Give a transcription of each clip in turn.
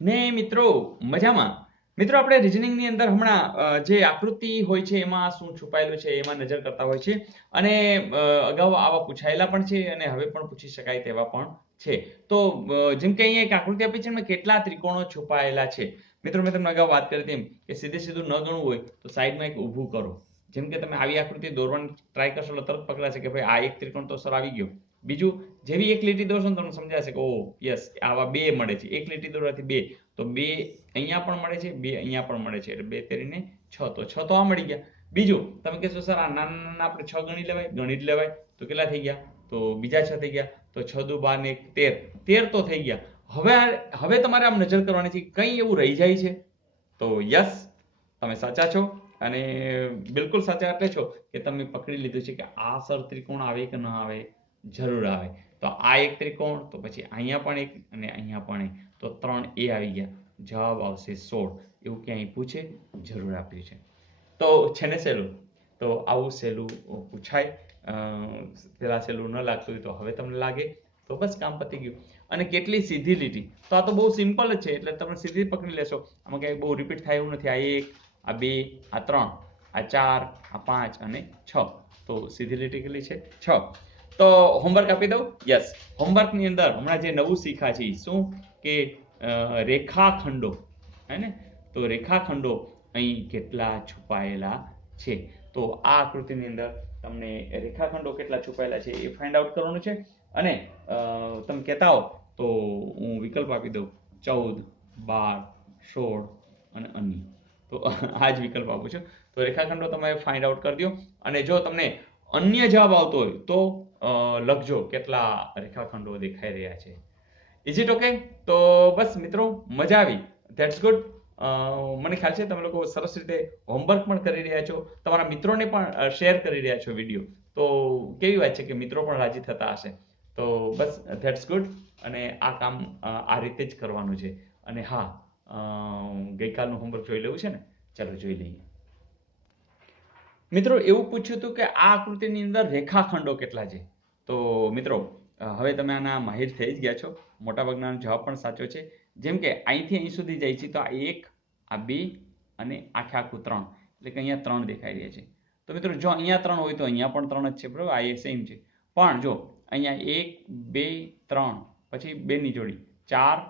ને મિત્રો મજામાં. મિત્રો આપણે રિઝનિંગની અંદર હમણાં જે આકૃતિ હોય છે એમાં શું છુપાયેલું છે એમાં નજર કરતા હોય છે અને અગાઉ આવા પૂછાયેલા પણ છે અને હવે પણ પૂછી શકાય તેવા પણ છે. તો જેમ કે અહીંયા એક આકૃતિ આપી છે એમાં કેટલા ત્રિકોણો છુપાયેલા છે. મિત્રો મેં તમને અગાઉ વાત કરી તેમ કે સીધે સીધું ન ગણવું હોય તો સાઈડમાં એક ઊભું કરો. જેમ કે તમે આવી આકૃતિ દોરવાની ટ્રાય કરશો એટલે તરત પકડાશે કે ભાઈ આ એક ત્રિકોણ તો સર આવી ગયો. બીજું જેવી એક લીટી દોરશો ને તમને સમજાશે કે ઓ યસ આવા બે મળે છે. એક લીટી દોરવાથી બે તો બે અહીંયા પણ મળે છે, બે અહીંયા પણ મળે છે, એટલે બે તેરીને 6 તો 6 તો આ મળી ગયા. બીજું તમે કહેશો સર આ નાના નાના આપણે 6 ગણી લેવાય, ગણી જ લેવાય. તો કેટલા થઈ ગયા? તો બીજા 6 થઈ ગયા. તો 6 દુ 12 ને 1 13 તો થઈ ગયા. હવે તમારે આમ નજર કરવાની છે કઈ એવું રહી જાય છે. તો યસ તમે સાચા છો અને બિલકુલ સાચા એટલે છો કે તમે પકડી લીધું છે કે આ સર ત્રિકોણ આવે કે ન આવે, જરૂર આવે. તો આ એક ત્રિકોણ, તો પછી અહીંયા પણ એક અને અહીંયા પણ એક, તો 3 એ આવી ગયા. જવાબ આવશે 16. એવું ક્યાંય પૂછે, જરૂર આપ્યું છે. તો છે ને સહેલું. તો આવું સહેલું પૂછાય. પેલા સહેલું ન લાગતું હોય તો હવે તમને લાગે તો બસ કામ પતી ગયું. અને કેટલી સીધી લીટી, તો આ તો બહુ સિમ્પલ જ છે એટલે તમે સીધી પકડી લેશો. આમાં ક્યાંય બહુ રિપીટ થાય એવું નથી. આ 1, આ 2, આ 3, આ 4, આ 5 અને 6. તો સીધી લીટી કેટલી છે? 6. તો હોમવર્ક આપી દઉં? યસ. હોમવર્કની અંદર હમણાં જે નવું શીખ્યા છે શું કે રેખાખંડો, હે ને? તો રેખાખંડો અહીં કેટલા છુપાયેલા છે. તો આ આકૃતિની અંદર તમને રેખાખંડો કેટલા છુપાયેલા છે એ ફાઇન્ડ આઉટ કરવાનું છે. અને તમે કહેતા હો તો હું વિકલ્પ આપી દઉં 14, 12, 16 અને અન્ય. તો આ જ વિકલ્પ આપું છું. તો રેખાખંડો તમે ફાઇન્ડ આઉટ કરી દો. અને જો તમને અન્ય જવાબ આવતો હોય તો લખજો કેટલા રેખાખંડો દેખાઈ રહ્યા છે. Is it okay? તો બસ મિત્રો મજા આવી. That's good. મને ખ્યાલ છે તમે લોકો સરસ રીતે હોમવર્ક પણ કરી રહ્યા છો, તમારા મિત્રોને પણ શેર કરી રહ્યા છો વિડીયો. તો કેવી વાત છે કે મિત્રો પણ રાજી થતા હશે. તો બસ ધેટ્સ ગુડ. અને આ કામ આ રીતે જ કરવાનું છે. અને હા, ગઈકાલનું હોમવર્ક જોઈ લેવું છે ને? ચાલો જોઈ લઈએ. મિત્રો એવું પૂછ્યું હતું કે આ આકૃતિની અંદર રેખાખંડો કેટલા છે. તો મિત્રો હવે તમે આના માહિર થઈ જ ગયા છો. મોટાભાગના જવાબ પણ સાચો છે. જેમ કે અહીંથી અહીં સુધી જાય છે તો આ 1, આ 2 અને આખે આખું 3, એટલે કે અહીંયા 3 દેખાઈ રહ્યા છે. તો મિત્રો જો અહીંયા 3 હોય તો અહીંયા પણ 3 જ છે, બરાબર? આ એ સેમ છે. પણ જો અહીંયા 1, 2, 3, પછી 2 ની જોડી 4,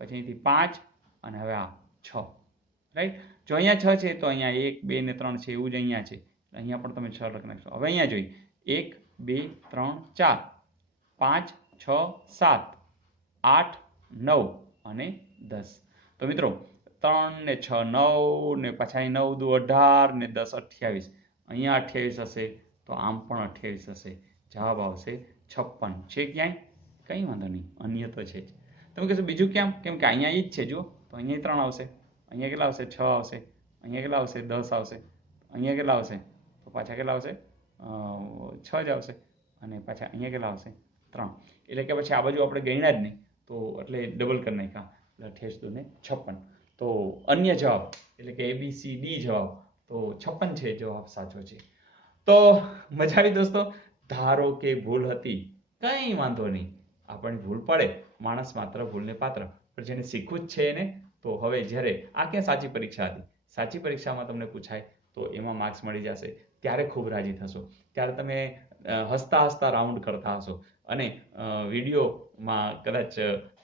પછી અહીંથી 5 અને હવે આ 6, રાઈટ? જો અહીંયા 6 છે તો અહીંયા 1, 2 ને 3 છે એવું જ અહીંયા છે. અહીંયા પણ તમે 6 લખી નાખશો. હવે અહીંયા જોઈએ 1, 2, 3, 4, 5, 6, 7, 8, 9 અને 10. તો મિત્રો 3 ને 6 9 ને પાછા 9 દુ 18 ને 10 28. અહીંયા 28 હશે તો આમ પણ 28 હશે. જવાબ આવશે 56. છે ક્યાંય? કંઈ વાંધો નહીં, અન્ય તો છે જ. તમે કહેશો બીજું કેમ? કેમ કે અહીંયા એ જ છે. જુઓ તો અહીંયા 3 આવશે, અહીંયા કેટલા આવશે? 6 આવશે, અહીંયા કેટલા આવશે? 10 આવશે, અહીંયા કેટલા આવશે? તો પાછા કેટલા આવશે? 6 જ આવશે. અને પાછા અહીંયા કેટલા આવશે? 3. એટલે કે પછી આ બાજુ આપણે ગણ્યા જ નહીં તો એટલે ડબલ કરી નાખ્યા એટલે 28 દુ ને 56. તો અન્ય જવાબ એટલે કે ABCD જવાબ તો 56 છે જવાબ સાચો છે. તો મજા આવી દોસ્તો. ધારો કે ભૂલ હતી, કંઈ વાંધો નહીં. આપણને ભૂલ પડે, માણસ માત્ર ભૂલને પાત્ર. પણ જેને શીખવું જ છે એને તો હવે જ્યારે આ ક્યાં સાચી પરીક્ષા હતી, સાચી પરીક્ષામાં તમને પૂછાય તો એમાં માર્ક્સ મળી જશે ત્યારે ખૂબ રાજી થશો. ત્યારે તમે હસતા હસતા રાઉન્ડ કરતા હશો અને વિડીયોમાં કદાચ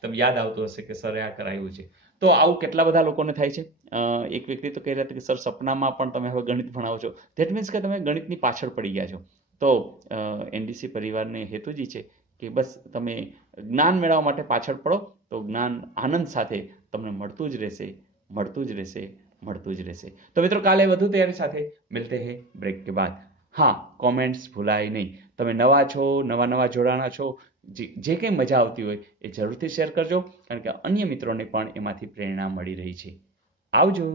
તમને યાદ આવતું હશે કે સરે આ કરાવ્યું છે. તો આવું કેટલા બધા લોકોને થાય છે. એક વ્યક્તિ તો કહી રહ્યા હતા કે સર સપનામાં પણ તમે હવે ગણિત ભણાવો છો. ધેટ મીન્સ કે તમે ગણિતની પાછળ પડી ગયા છો. તો NDC પરિવારને હેતુ જ છે કે બસ તમે જ્ઞાન મેળવવા માટે પાછળ પડો તો જ્ઞાન આનંદ સાથે તમને મળતું જ રહેશે, મળતું જ રહેશે, મળતું જ રહેશે. તો મિત્રો કાલે વધુ તૈયારી સાથે મિલતે હે બ્રેક કે બાદ. હા, કોમેન્ટ્સ ભૂલાય નહીં. તમે નવા છો, નવા જોડાણા છો, જે કંઈ મજા આવતી હોય એ જરૂરથી શેર કરજો કારણ કે અન્ય મિત્રોને પણ એમાંથી પ્રેરણા મળી રહી છે. આવજો.